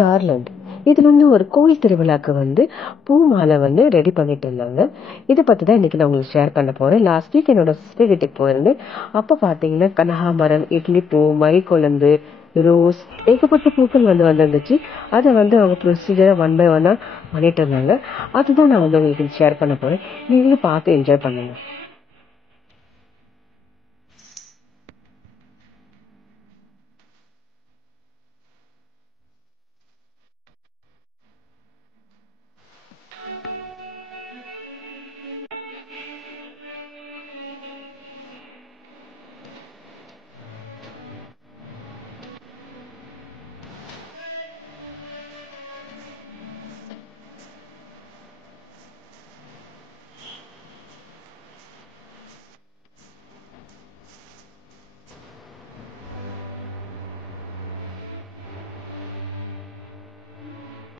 Garland. இது ஒரு கோயில் திருவிழாக்கு பூ மாலை ரெடி பண்ணிட்டு இருந்தாங்க. இதை பத்தி தான் இன்னைக்கு நான் உங்களுக்கு ஷேர் பண்ண போறேன். லாஸ்ட் வீக் என்னோட சிஸ்டர் வீட்டுக்கு போயிருந்தேன். அப்ப பாத்தீங்கன்னா கனகாமரம், இட்லி பூ, மரிக்கொழுந்து, ரோஸ், ஏகப்பட்ட பூக்கள் வந்துருந்துச்சு. அதை அவங்க ப்ரொசீஜரா 1 by 1 பண்ணிட்டு இருந்தாங்க. அதுதான் நான் உங்களுக்கு ஷேர் பண்ண போறேன். நீங்களும் பார்த்து என்ஜாய் பண்ணுங்க.